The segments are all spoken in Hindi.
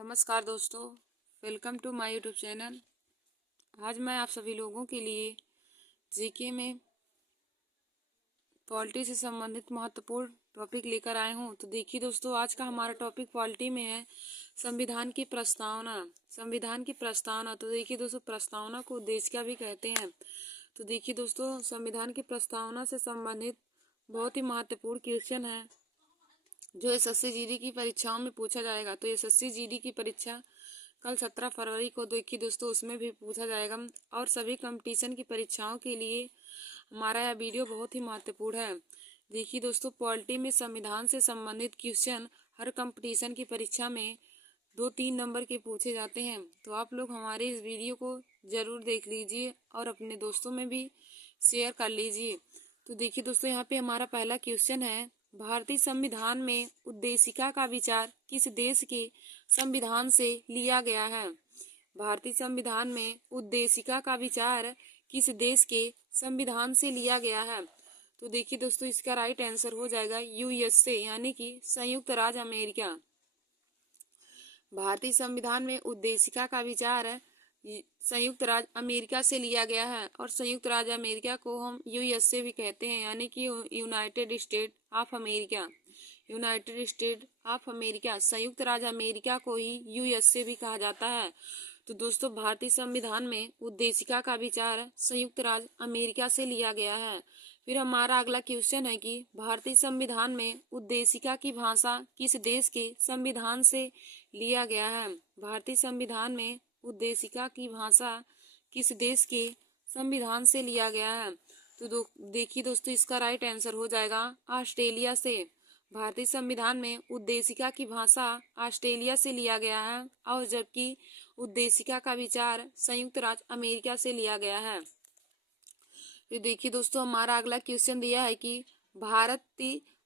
नमस्कार दोस्तों, welcome to my YouTube channel. आज मैं आप सभी लोगों के लिए जीके में पॉलिटी से संबंधित महत्वपूर्ण टॉपिक लेकर आए हूँ। तो देखिए दोस्तों, आज का हमारा टॉपिक पॉलिटी में है संविधान की प्रस्तावना। संविधान की प्रस्तावना, तो देखिए दोस्तों, प्रस्तावना को उद्देशिका भी कहते हैं। तो देखिए दोस्तों, संविधान की प्रस्तावना से संबंधित बहुत ही महत्वपूर्ण क्वेश्चन है जो एसएससी जीडी की परीक्षाओं में पूछा जाएगा। तो एसएससी जीडी की परीक्षा कल 17 फरवरी को, देखिए दोस्तों, उसमें भी पूछा जाएगा। और सभी कंपटीशन की परीक्षाओं के लिए हमारा यह वीडियो बहुत ही महत्वपूर्ण है। देखिए दोस्तों, पॉलिटी में संविधान से संबंधित क्वेश्चन हर कंपटीशन की परीक्षा में 2-3 नंबर के पूछे जाते हैं। तो आप लोग हमारे इस वीडियो को जरूर देख लीजिए और अपने दोस्तों में भी शेयर कर लीजिए। तो देखिए दोस्तों, यहाँ पे हमारा पहला क्वेश्चन है, भारतीय संविधान में उद्देशिका का विचार किस देश के संविधान से लिया गया है? भारतीय संविधान में उद्देशिका का विचार किस देश के संविधान से लिया गया है? तो देखिए दोस्तों, इसका राइट आंसर हो जाएगा यूएसए, यानी कि संयुक्त राज्य अमेरिका। भारतीय संविधान में उद्देशिका का विचार संयुक्त राज्य अमेरिका से लिया गया है। और संयुक्त राज्य अमेरिका को हम यूएसए भी कहते हैं, यानी कि United state of America. United state of America, संयुक्त राज्य अमेरिका को ही यूएसए भी कहा जाता है। तो दोस्तों, भारतीय संविधान में उद्देशिका का विचार संयुक्त राज्य अमेरिका से लिया गया है। फिर हमारा अगला क्वेश्चन है कि भारतीय संविधान में उद्देशिका की भाषा किस देश के संविधान से लिया गया है? भारतीय संविधान में उद्देशिका की भाषा किस देश के संविधान से लिया गया है? तो देखिए दोस्तों, इसका राइट आंसर हो जाएगा ऑस्ट्रेलिया से। भारतीय संविधान में उद्देशिका की भाषा ऑस्ट्रेलिया से लिया गया है, और जबकि उद्देशिका का विचार संयुक्त राज्य अमेरिका से लिया गया है। तो देखिए दोस्तों, हमारा अगला क्वेश्चन दिया है कि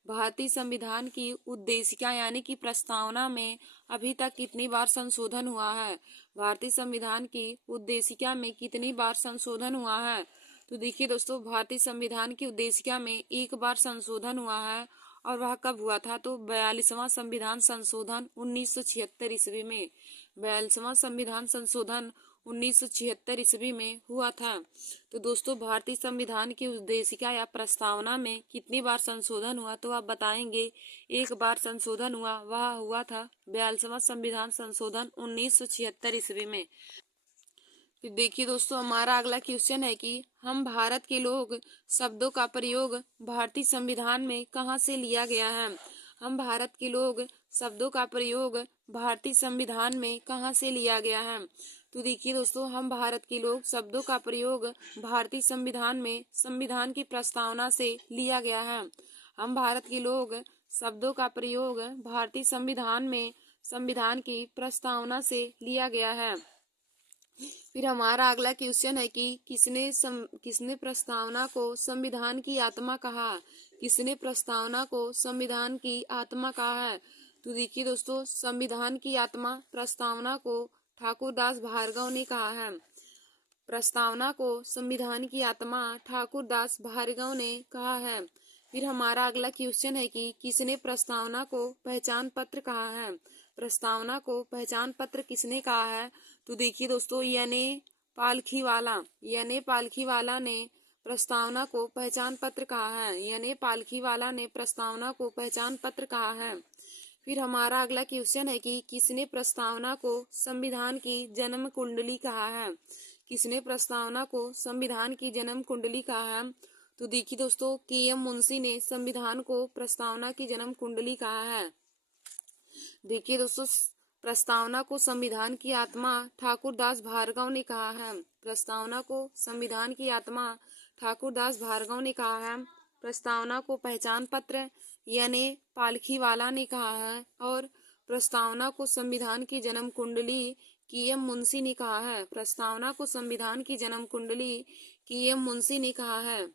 भारतीय संविधान की उद्देशिका यानी कि प्रस्तावना में अभी तक कितनी बार संशोधन हुआ है? भारतीय संविधान की उद्देशिका में कितनी बार संशोधन हुआ है? तो देखिए दोस्तों, भारतीय संविधान की उद्देशिका में एक बार संशोधन हुआ है, और वह कब हुआ था? तो 42वां संविधान संशोधन 1976 ईस्वी में। 42वां संविधान संशोधन 1976 ईस्वी में हुआ था। तो दोस्तों, भारतीय संविधान की उद्देशिका या प्रस्तावना में कितनी बार संशोधन हुआ? तो आप बताएंगे एक बार संशोधन हुआ, वह हुआ था 42वां संविधान संशोधन 1976 ईस्वी में। फिर देखिए दोस्तों, हमारा अगला क्वेश्चन है कि हम भारत के लोग शब्दों का प्रयोग भारतीय संविधान में कहाँ से लिया गया है? हम भारत के लोग शब्दों का प्रयोग भारतीय संविधान में कहाँ से लिया गया है? तो देखिए दोस्तों, हम भारत के लोग शब्दों का प्रयोग भारतीय संविधान में संविधान की प्रस्तावना से लिया गया है। हम भारत के लोग शब्दों का प्रयोग भारतीय संविधान में संविधान की प्रस्तावना से लिया गया है। फिर हमारा अगला क्वेश्चन है कि किसने प्रस्तावना को संविधान की आत्मा कहा? किसने प्रस्तावना को संविधान की आत्मा कहा है? तो देखिए दोस्तों, संविधान की आत्मा प्रस्तावना को ठाकुर दास भार्गव ने कहा है। प्रस्तावना को संविधान की आत्मा ठाकुर दास भार्गव ने कहा है। फिर हमारा अगला क्वेश्चन है कि किसने प्रस्तावना को पहचान पत्र कहा है? प्रस्तावना को पहचान पत्र किसने कहा है? तो देखिए दोस्तों, यानी पालखीवाला ने प्रस्तावना को पहचान पत्र कहा है। यानी पालखीवाला ने प्रस्तावना को पहचान पत्र कहा है। फिर हमारा अगला क्वेश्चन है कि किसने प्रस्तावना को संविधान की जन्म कुंडली कहा है? किसने प्रस्तावना को संविधान की जन्म कुंडली कहा है? तो देखिए दोस्तों, के.एम. मुंशी ने संविधान को प्रस्तावना की जन्म कुंडली कहा है। देखिए दोस्तों, प्रस्तावना को संविधान की आत्मा ठाकुर दास भार्गव ने कहा है। प्रस्तावना को संविधान की आत्मा ठाकुर दास भार्गव ने कहा है। प्रस्तावना को पहचान पत्र यानी पालखीवाला ने कहा है, और प्रस्तावना को संविधान की जन्म कुंडली के.एम. मुंशी ने कहा है। प्रस्तावना को संविधान की जन्म कुंडली के.एम. मुंशी ने कहा है।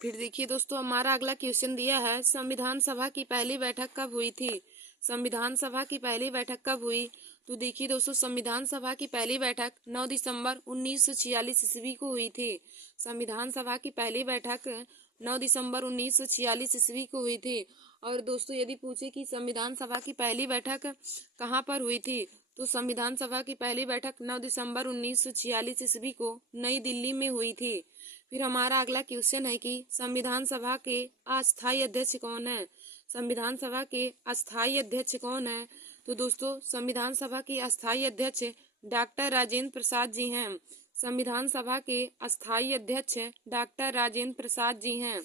फिर देखिए दोस्तों, हमारा अगला क्वेश्चन दिया है, संविधान सभा की पहली बैठक कब हुई थी? संविधान सभा की पहली बैठक कब हुई? तो देखिए दोस्तों, संविधान सभा की पहली बैठक 9 दिसंबर 1946 ईस्वी को हुई थी। संविधान सभा की पहली बैठक 9 दिसंबर 1946 ईस्वी को हुई थी। और दोस्तों, यदि पूछे कि संविधान सभा की पहली बैठक कहाँ पर हुई थी, तो संविधान सभा की पहली बैठक 9 दिसंबर 1946 ईस्वी को नई दिल्ली में हुई थी। फिर हमारा अगला क्वेश्चन है कि संविधान सभा के अस्थायी अध्यक्ष कौन है। संविधान सभा के अस्थायी अध्यक्ष कौन है? तो दोस्तों संविधान सभा के अस्थायी अध्यक्ष डॉक्टर राजेंद्र प्रसाद जी हैं। संविधान सभा के अस्थायी अध्यक्ष डॉक्टर राजेंद्र प्रसाद जी हैं।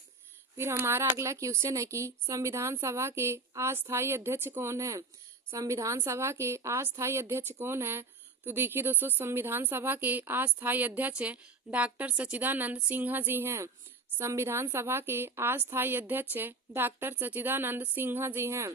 फिर हमारा अगला क्वेश्चन है कि संविधान सभा के अस्थायी अध्यक्ष कौन है। संविधान सभा के अस्थायी अध्यक्ष कौन है? तो देखिए दोस्तों संविधान सभा के अस्थायी अध्यक्ष डॉक्टर सच्चिदानंद सिन्हा जी हैं। संविधान सभा के अस्थायी अध्यक्ष डॉक्टर सच्चिदानंद सिन्हा जी हैं।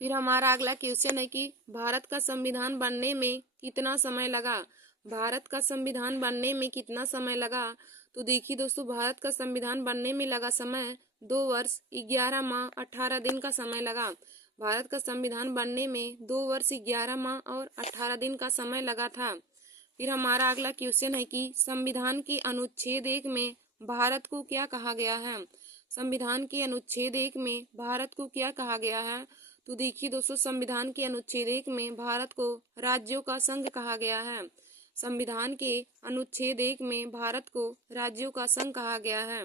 फिर हमारा अगला क्वेश्चन है कि भारत का संविधान बनने में कितना समय लगा। भारत का संविधान बनने में कितना समय लगा? तो देखिए दोस्तों भारत का संविधान बनने में लगा समय 2 वर्ष 11 माह 18 दिन का समय लगा। भारत का संविधान बनने में 2 वर्ष 11 माह और 18 दिन का समय लगा था। फिर हमारा अगला क्वेश्चन है कि संविधान के अनुच्छेद 1 में भारत को क्या कहा गया है। संविधान के अनुच्छेद 1 में भारत को क्या कहा गया है? तो देखिए दोस्तों संविधान के अनुच्छेद 1 में भारत को राज्यों का संघ कहा गया है। संविधान के अनुच्छेद 1 में भारत को राज्यों का संघ कहा गया है।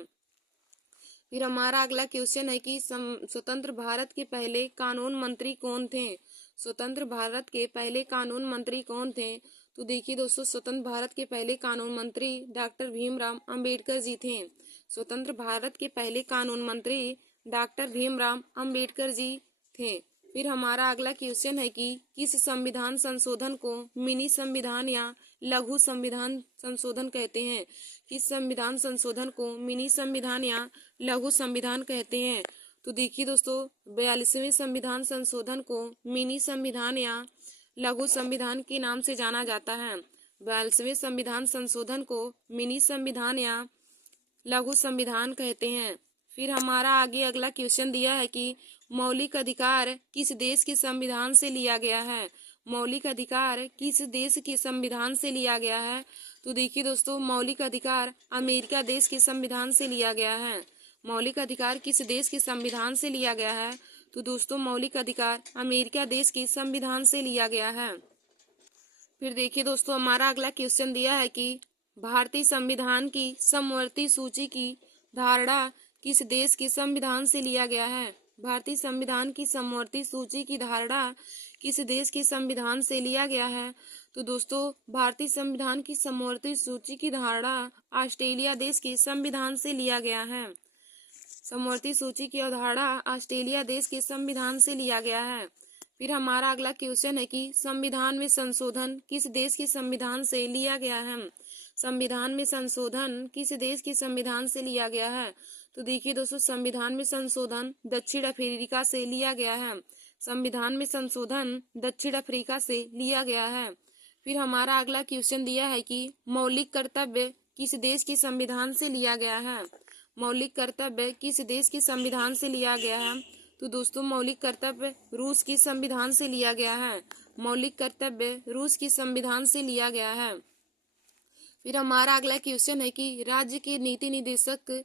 फिर हमारा अगला क्वेश्चन है कि स्वतंत्र भारत के पहले कानून मंत्री कौन थे। स्वतंत्र भारत के पहले कानून मंत्री कौन थे? तो देखिए दोस्तों स्वतंत्र भारत के पहले कानून मंत्री डॉक्टर भीमराव अंबेडकर जी थे। स्वतंत्र भारत के पहले कानून मंत्री डॉक्टर भीमराव अंबेडकर जी थे। फिर हमारा अगला क्वेश्चन है कि किस संविधान संशोधन को मिनी संविधान या लघु संविधान संशोधन कहते हैं। किस संविधान संशोधन को मिनी संविधान या लघु संविधान कहते हैं? तो देखिए दोस्तों 42वें संविधान संशोधन को मिनी संविधान या लघु संविधान के नाम से जाना जाता है। 42वें संविधान संशोधन को मिनी संविधान या लघु संविधान कहते हैं। फिर हमारा आगे अगला क्वेश्चन दिया है कि मौलिक अधिकार किस देश के संविधान से लिया गया है। मौलिक अधिकार किस देश के संविधान से लिया गया है? तो देखिए दोस्तों मौलिक अधिकार अमेरिका देश के संविधान से लिया गया है। मौलिक अधिकार किस देश के संविधान से लिया गया है? तो दोस्तों मौलिक अधिकार अमेरिका देश के संविधान से लिया गया है। फिर देखिए दोस्तों हमारा अगला क्वेश्चन दिया है कि भारतीय संविधान की समवर्ती सूची की धारणा किस देश के संविधान से लिया गया है। भारतीय संविधान की समवर्ती सूची की धारणा किस देश के संविधान से लिया गया है? तो दोस्तों भारतीय संविधान की समवर्ती सूची की धारणा ऑस्ट्रेलिया देश के संविधान से लिया गया है। समवर्ती सूची की अवधारणा ऑस्ट्रेलिया देश के संविधान से लिया गया है। फिर हमारा अगला क्वेश्चन है कि संविधान में संशोधन किस देश के संविधान से लिया गया है। संविधान में संशोधन किस देश के संविधान से लिया गया है? तो देखिए दोस्तों संविधान में संशोधन दक्षिण अफ्रीका से लिया गया है। संविधान में संशोधन दक्षिण अफ्रीका से लिया गया है। फिर हमारा अगला क्वेश्चन दिया है कि मौलिक कर्तव्य किस देश के संविधान से लिया गया है। मौलिक कर्तव्य किस देश के संविधान से लिया गया है? तो दोस्तों मौलिक कर्तव्य रूस के संविधान से लिया गया है। मौलिक कर्तव्य रूस के संविधान से लिया गया है। फिर हमारा अगला क्वेश्चन है कि राज्य के नीति निर्देशक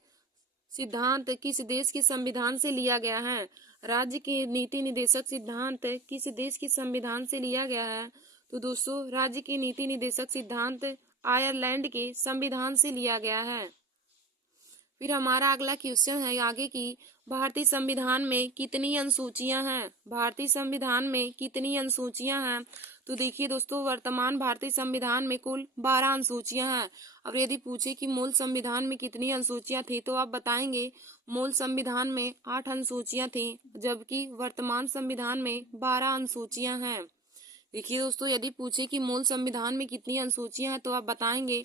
सिद्धांत किस देश के संविधान से लिया गया है। राज्य के नीति निर्देशक सिद्धांत किस देश के संविधान से लिया गया है? तो दोस्तों राज्य के नीति निर्देशक सिद्धांत आयरलैंड के संविधान से लिया गया है। फिर हमारा अगला क्वेश्चन है आगे की भारतीय संविधान में कितनी अनुसूचियां हैं। भारतीय संविधान में कितनी अनुसूचियां हैं? तो देखिए दोस्तों वर्तमान भारतीय संविधान में कुल 12 अनुसूचियां हैं। अब यदि पूछे कि मूल संविधान में कितनी अनुसूचियां थी तो आप बताएंगे मूल संविधान में 8 अनुसूचियां थी, जबकि वर्तमान संविधान में 12 अनुसूचियां हैं। देखिए दोस्तों यदि पूछे कि मूल संविधान में कितनी अनुसूचियां हैं तो आप बताएंगे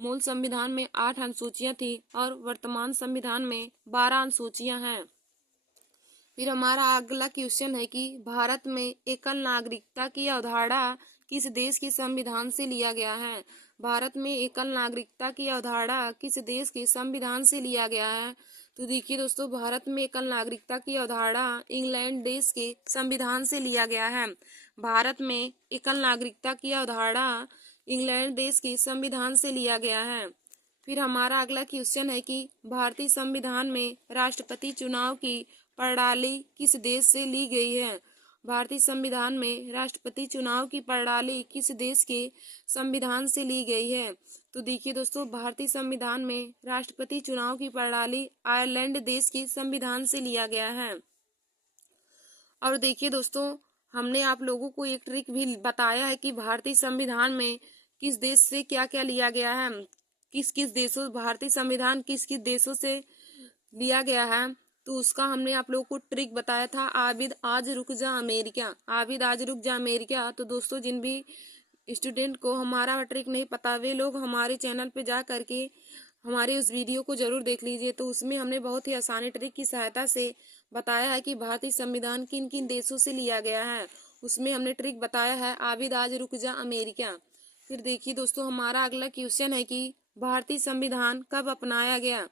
मूल संविधान में 8 अनुसूचियां थी और वर्तमान संविधान में 12 अनुसूचियां हैं। फिर हमारा अगला क्वेश्चन है कि भारत में एकल नागरिकता की अवधारणा किस देश के संविधान से लिया गया है। भारत में एकल नागरिकता की अवधारणा किस देश के संविधान से लिया गया है? तो देखिए दोस्तों भारत में एकल नागरिकता की अवधारणा इंग्लैंड देश के संविधान से लिया गया है। भारत में एकल नागरिकता की अवधारणा इंग्लैंड देश के संविधान से लिया गया है। फिर हमारा अगला क्वेश्चन है कि भारतीय संविधान में राष्ट्रपति चुनाव की प्रणाली किस देश से ली गई है। भारतीय संविधान में राष्ट्रपति चुनाव की प्रणाली किस देश के संविधान से ली गई है? तो देखिए दोस्तों, भारतीय संविधान में राष्ट्रपति चुनाव की प्रणाली आयरलैंड देश के संविधान से लिया गया है। और देखिए दोस्तों, हमने आप लोगों को एक ट्रिक भी बताया है कि भारतीय संविधान में किस देश से क्या क्या लिया गया है, किस किस देशों भारतीय संविधान किस किस देशों से लिया गया है। तो उसका हमने आप लोगों को ट्रिक बताया था, आबिद आज रुक जा अमेरिका। आबिद आज रुक जा अमेरिका। तो दोस्तों, जिन भी स्टूडेंट को हमारा ट्रिक नहीं पता वे लोग हमारे चैनल पे जा करके हमारे उस वीडियो को जरूर देख लीजिए। तो उसमें हमने बहुत ही आसानी ट्रिक की सहायता से बताया है कि भारतीय संविधान किन किन देशों से लिया गया है। उसमें हमने ट्रिक बताया है, आबिद आज रुक जा अमेरिका। फिर देखिए दोस्तों, हमारा अगला क्वेश्चन है कि भारतीय संविधान कब अपनाया गया?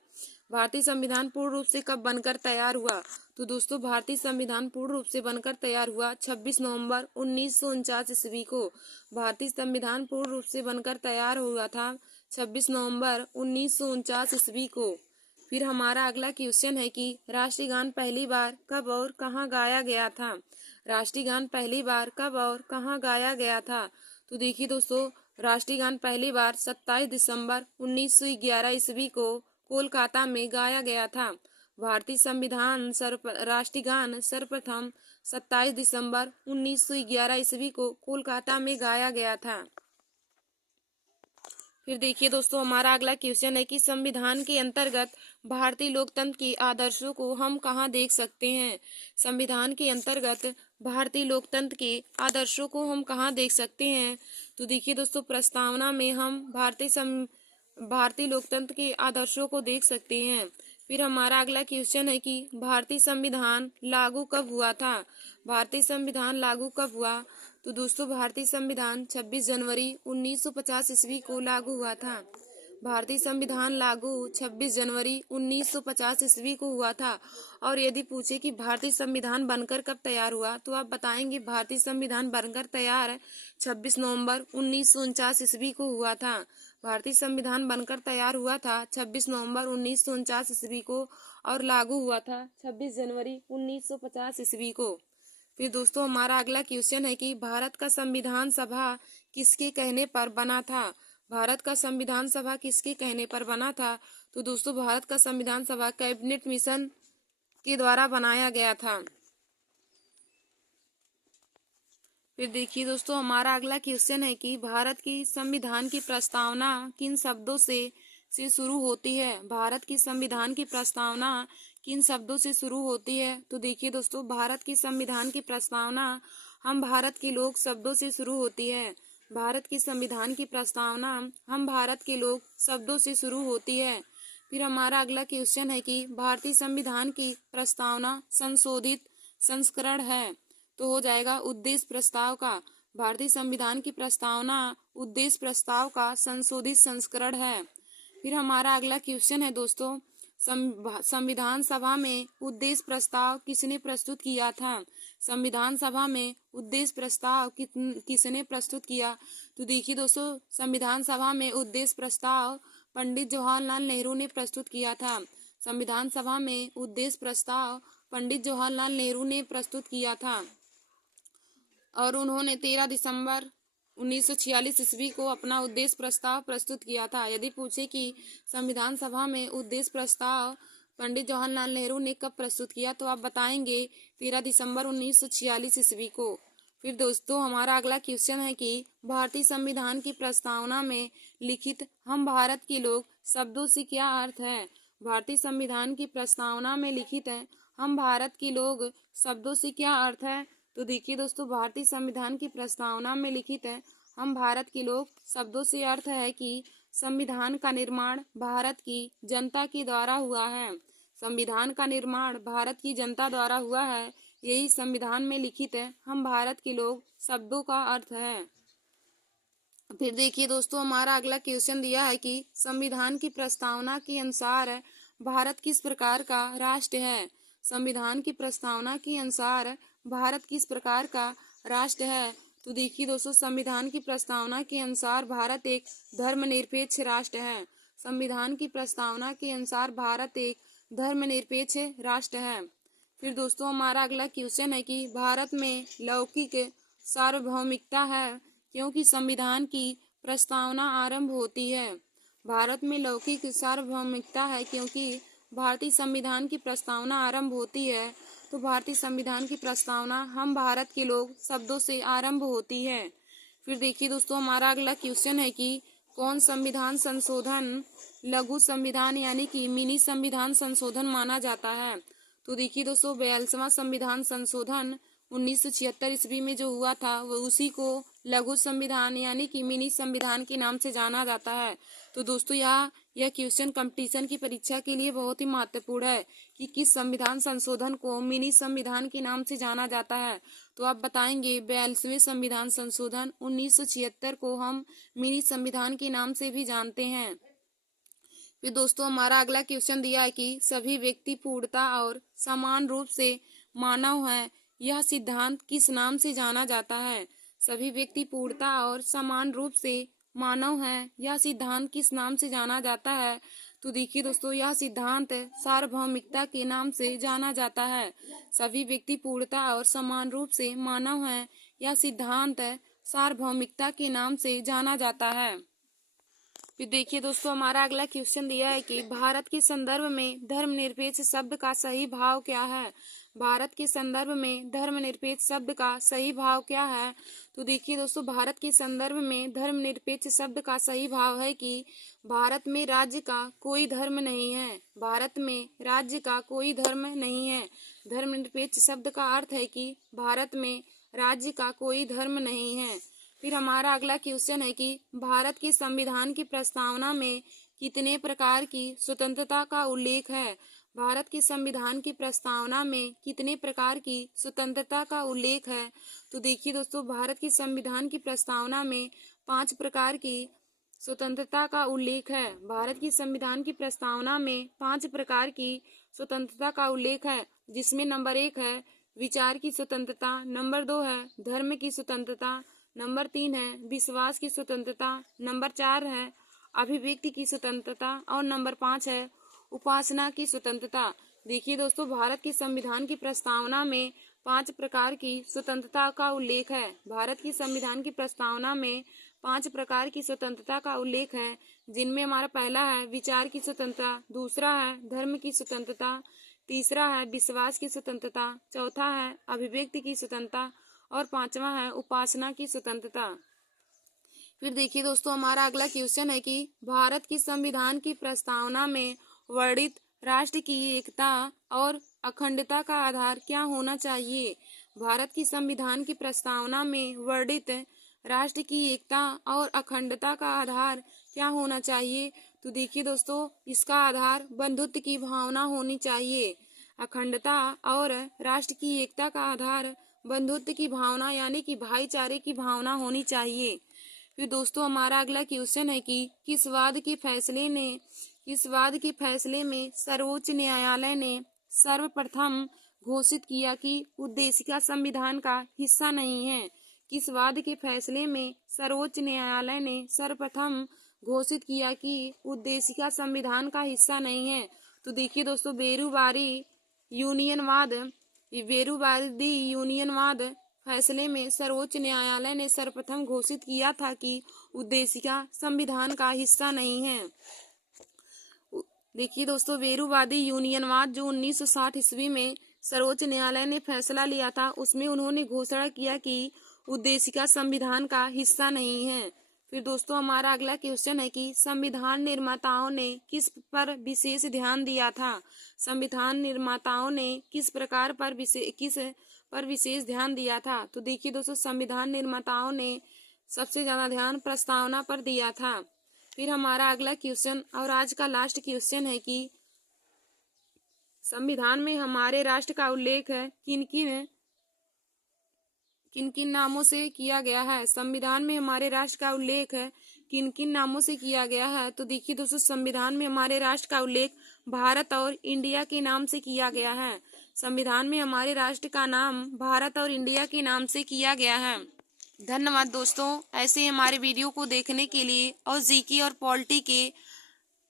भारतीय संविधान पूर्ण रूप से कब बनकर तैयार हुआ? तो दोस्तों, भारतीय संविधान पूर्ण रूप से बनकर तैयार हुआ 26 नवंबर 1949 ईस्वी को। भारतीय संविधान पूर्ण रूप से बनकर तैयार हुआ था 26 नवंबर 1949 ईस्वी को। फिर हमारा अगला क्वेश्चन है कि राष्ट्रीय गान पहली बार कब और कहाँ गाया गया था? राष्ट्रीय गान पहली बार कब और कहाँ गाया गया था? तो देखिए दोस्तों, राष्ट्रीय गान पहली बार 27 दिसंबर 1911 ईस्वी को कोलकाता में गाया गया था। भारतीय संविधान राष्ट्रीय गान सर्वप्रथम 27 दिसंबर 1911 ईस्वी को कोलकाता में गाया गया था। फिर देखिए दोस्तों, हमारा अगला क्वेश्चन है कि संविधान के अंतर्गत भारतीय लोकतंत्र के आदर्शों को हम कहाँ देख सकते हैं? संविधान के अंतर्गत भारतीय लोकतंत्र के आदर्शों को हम कहाँ देख सकते हैं? तो देखिए दोस्तों, प्रस्तावना में हम भारतीय लोकतंत्र के आदर्शों को देख सकते हैं। फिर हमारा अगला क्वेश्चन है कि भारतीय संविधान लागू कब हुआ था? भारतीय संविधान लागू कब हुआ? तो दोस्तों, भारतीय संविधान 26 जनवरी 1950 ईस्वी को लागू हुआ था। भारतीय संविधान लागू 26 जनवरी 1950 ईस्वी को हुआ था। और यदि पूछे कि भारतीय संविधान बनकर कब तैयार हुआ, तो आप बताएंगे भारतीय संविधान बनकर तैयार 26 नवंबर 1949 ईस्वी को हुआ था। भारतीय संविधान बनकर तैयार हुआ था 26 नवंबर 1949 ईस्वी को और लागू हुआ था 26 जनवरी 1950 ईस्वी को। फिर दोस्तों, हमारा अगला क्वेश्चन है कि भारत का संविधान सभा किसके कहने पर बना था? भारत का संविधान सभा किसके कहने पर बना था? तो दोस्तों, भारत का संविधान सभा कैबिनेट मिशन के द्वारा बनाया गया था। फिर देखिए दोस्तों, हमारा अगला क्वेश्चन है कि भारत की संविधान की प्रस्तावना किन शब्दों से शुरू होती है? भारत की संविधान की प्रस्तावना किन शब्दों से शुरू होती है? तो देखिए दोस्तों, भारत की संविधान की प्रस्तावना हम भारत के लोग शब्दों से शुरू होती है। भारत की संविधान की प्रस्तावना हम भारत के लोग शब्दों से शुरू होती है। फिर हमारा अगला क्वेश्चन है कि भारतीय संविधान की प्रस्तावना संशोधित संस्करण है। तो हो जाएगा उद्देश्य प्रस्ताव का। भारतीय संविधान की प्रस्तावना उद्देश्य प्रस्ताव का संशोधित संस्करण है। फिर हमारा अगला क्वेश्चन है दोस्तों, संविधान सभा में उद्देश्य प्रस्ताव किसने प्रस्तुत किया था? संविधान सभा में उद्देश्य प्रस्ताव किसने प्रस्तुत किया? तो देखिए दोस्तों, संविधान सभा में उद्देश्य प्रस्ताव पंडित जवाहरलाल नेहरू ने प्रस्तुत किया था। संविधान सभा में उद्देश्य प्रस्ताव पंडित जवाहरलाल नेहरू ने प्रस्तुत किया था और उन्होंने 13 दिसंबर 1946 ईस्वी को अपना उद्देश्य प्रस्ताव प्रस्तुत किया था। यदि पूछे कि संविधान सभा में उद्देश्य प्रस्ताव पंडित जवाहरलाल नेहरू ने कब प्रस्तुत किया, तो आप बताएंगे 13 दिसंबर 1946 ईस्वी को। फिर दोस्तों, हमारा अगला क्वेश्चन है कि भारतीय संविधान की प्रस्तावना में लिखित हम भारत के लोग शब्दों से क्या अर्थ है? भारतीय संविधान की प्रस्तावना में लिखित है हम भारत के लोग शब्दों से क्या अर्थ है? तो देखिए दोस्तों, भारतीय संविधान की प्रस्तावना में लिखित है हम भारत के लोग शब्दों से अर्थ है कि संविधान का निर्माण भारत की जनता के द्वारा हुआ है। संविधान का निर्माण भारत की जनता द्वारा हुआ है, यही संविधान में लिखित है हम भारत के लोग शब्दों का अर्थ है। फिर देखिए दोस्तों, हमारा अगला क्वेश्चन दिया है कि संविधान की प्रस्तावना के अनुसार भारत किस प्रकार का राष्ट्र है? संविधान की प्रस्तावना के अनुसार भारत किस प्रकार का राष्ट्र है? तो देखिए दोस्तों, संविधान की प्रस्तावना के अनुसार भारत एक धर्मनिरपेक्ष राष्ट्र है। संविधान की प्रस्तावना के अनुसार भारत एक धर्मनिरपेक्ष राष्ट्र है। फिर दोस्तों हमारा अगला क्वेश्चन है कि भारत में लौकिक सार्वभौमिकता है क्योंकि संविधान की प्रस्तावना आरंभ होती है। भारत में लौकिक सार्वभौमिकता है क्योंकि भारतीय संविधान की प्रस्तावना आरंभ होती है। तो भारतीय संविधान की प्रस्तावना हम भारत के लोग शब्दों से आरंभ होती है। फिर देखिए दोस्तों हमारा अगला क्वेश्चन है कि कौन संविधान संशोधन लघु संविधान यानी कि मिनी संविधान संशोधन माना जाता है। तो देखिए दोस्तों 42वां संविधान संशोधन 1976 ईस्वी में जो हुआ था वो उसी को लघु संविधान यानी कि मिनी संविधान के नाम से जाना जाता है। तो दोस्तों यह क्वेश्चन कंपटीशन की परीक्षा के लिए बहुत ही महत्वपूर्ण है कि किस संविधान संशोधन को मिनी संविधान के नाम से जाना जाता है। तो आप बताएंगे 42वें संविधान संशोधन 1976 को हम मिनी संविधान के नाम से भी जानते हैं। फिर दोस्तों हमारा अगला क्वेश्चन दिया है कि सभी व्यक्ति पूर्णता और समान रूप से मानव हैं, यह सिद्धांत किस नाम से जाना जाता है। सभी व्यक्ति पूर्णता और समान रूप से मानव हैं, यह सिद्धांत किस नाम से जाना जाता है। तो देखिए दोस्तों यह सिद्धांत सार्वभौमिकता के नाम से जाना जाता है। सभी व्यक्ति पूर्णता और समान रूप से मानव हैं, यह सिद्धांत सार्वभौमिकता के नाम से जाना जाता है। फिर देखिए दोस्तों हमारा अगला क्वेश्चन दिया है कि भारत के संदर्भ में धर्मनिरपेक्ष शब्द का सही भाव क्या है। भारत के संदर्भ में धर्मनिरपेक्ष शब्द का सही भाव क्या है। तो देखिए दोस्तों भारत के संदर्भ में धर्मनिरपेक्ष शब्द का सही भाव है कि भारत में राज्य का कोई धर्म नहीं है। भारत में राज्य का कोई धर्म नहीं है। धर्मनिरपेक्ष शब्द का अर्थ है कि भारत में राज्य का कोई धर्म नहीं है। फिर हमारा अगला क्वेश्चन है कि भारत के संविधान की प्रस्तावना में कितने प्रकार की स्वतंत्रता का उल्लेख है। भारत के संविधान की प्रस्तावना में कितने प्रकार की स्वतंत्रता का उल्लेख है। तो देखिए दोस्तों भारत के संविधान की प्रस्तावना में 5 प्रकार की स्वतंत्रता का उल्लेख है। भारत की संविधान की प्रस्तावना में 5 प्रकार की स्वतंत्रता का उल्लेख है, जिसमें नंबर 1 है विचार की स्वतंत्रता, नंबर 2 है धर्म की स्वतंत्रता, नंबर 3 है विश्वास की स्वतंत्रता, नंबर 4 है अभिव्यक्ति की स्वतंत्रता और नंबर 5 है उपासना की स्वतंत्रता। देखिए दोस्तों भारत के संविधान की प्रस्तावना में 5 प्रकार की स्वतंत्रता का उल्लेख है। भारत की संविधान की प्रस्तावना में 5 प्रकार की स्वतंत्रता का उल्लेख है, जिनमें हमारा पहला है विचार की स्वतंत्रता, दूसरा है धर्म की स्वतंत्रता, तीसरा है विश्वास की स्वतंत्रता, चौथा है अभिव्यक्ति की स्वतंत्रता और 5वां है उपासना की स्वतंत्रता। फिर देखिए दोस्तों हमारा अगला क्वेश्चन है कि भारत की संविधान की प्रस्तावना में वर्णित राष्ट्र की एकता और अखंडता का आधार क्या होना चाहिए। भारत की संविधान की प्रस्तावना में वर्णित राष्ट्र की एकता और अखंडता का आधार क्या होना चाहिए। तो देखिए दोस्तों इसका आधार बंधुत्व की भावना होनी चाहिए। अखंडता और राष्ट्र की एकता का आधार बंधुत्व की भावना यानी कि भाईचारे की भावना होनी चाहिए। फिर दोस्तों हमारा अगला क्वेश्चन है कि किस वाद के फैसले में सर्वोच्च न्यायालय ने सर्वप्रथम घोषित किया कि उद्देशिका संविधान का हिस्सा नहीं है। किस वाद के फैसले में सर्वोच्च न्यायालय ने सर्वप्रथम घोषित किया कि उद्देशिका संविधान का हिस्सा नहीं है। तो देखिए दोस्तों बेरूवादी यूनियनवाद फैसले में सर्वोच्च न्यायालय ने सर्वप्रथम घोषित किया था कि उद्देशिका संविधान का हिस्सा नहीं है। देखिए दोस्तों बेरूवादी यूनियनवाद जो 1960 ईस्वी में सर्वोच्च न्यायालय ने फैसला लिया था, उसमें उन्होंने घोषणा किया कि उद्देशिका संविधान का हिस्सा नहीं है। फिर दोस्तों हमारा अगला क्वेश्चन है कि संविधान निर्माताओं ने किस पर विशेष ध्यान दिया था। संविधान निर्माताओं ने किस पर विशेष ध्यान दिया था। तो देखिए दोस्तों संविधान निर्माताओं ने सबसे ज्यादा ध्यान प्रस्तावना पर दिया था। फिर हमारा अगला क्वेश्चन और आज का लास्ट क्वेश्चन है कि संविधान में हमारे राष्ट्र का उल्लेख किन किन नामों से किया गया है। संविधान में हमारे राष्ट्र का उल्लेख किन किन नामों से किया गया है। तो देखिए दोस्तों संविधान में हमारे राष्ट्र का उल्लेख भारत और इंडिया के नाम से किया गया है। संविधान में हमारे राष्ट्र का नाम भारत और इंडिया के नाम से किया गया है। धन्यवाद दोस्तों। ऐसे हमारे वीडियो को देखने के लिए और जीके और पॉलिटी के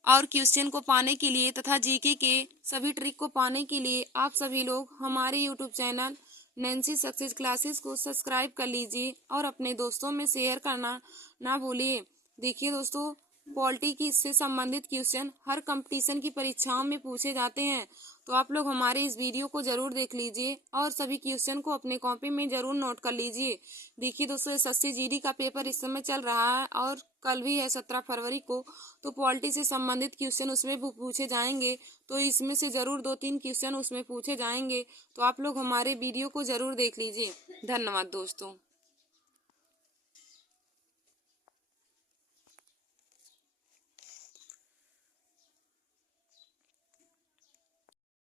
और क्वेश्चन को पाने के लिए तथा जीके के सभी ट्रिक को पाने के लिए आप सभी लोग हमारे YouTube channel Nancy success classes को सब्सक्राइब कर लीजिए और अपने दोस्तों में शेयर करना ना भूलिए। देखिए दोस्तों, पॉलिटी की इससे संबंधित क्वेश्चन हर कंपटीशन की परीक्षाओं में पूछे जाते हैं, तो आप लोग हमारे इस वीडियो को जरूर देख लीजिए और सभी क्वेश्चन को अपने कॉपी में जरूर नोट कर लीजिए। देखिए दोस्तों, एसएससी जीडी का पेपर इस समय चल रहा है और कल भी है 17 फरवरी को, तो पॉलिटी से संबंधित क्वेश्चन उसमें पूछे जाएंगे, तो इसमें से जरूर 2-3 क्वेश्चन उसमें पूछे जाएंगे, तो आप लोग हमारे वीडियो को जरूर देख लीजिए। धन्यवाद दोस्तों।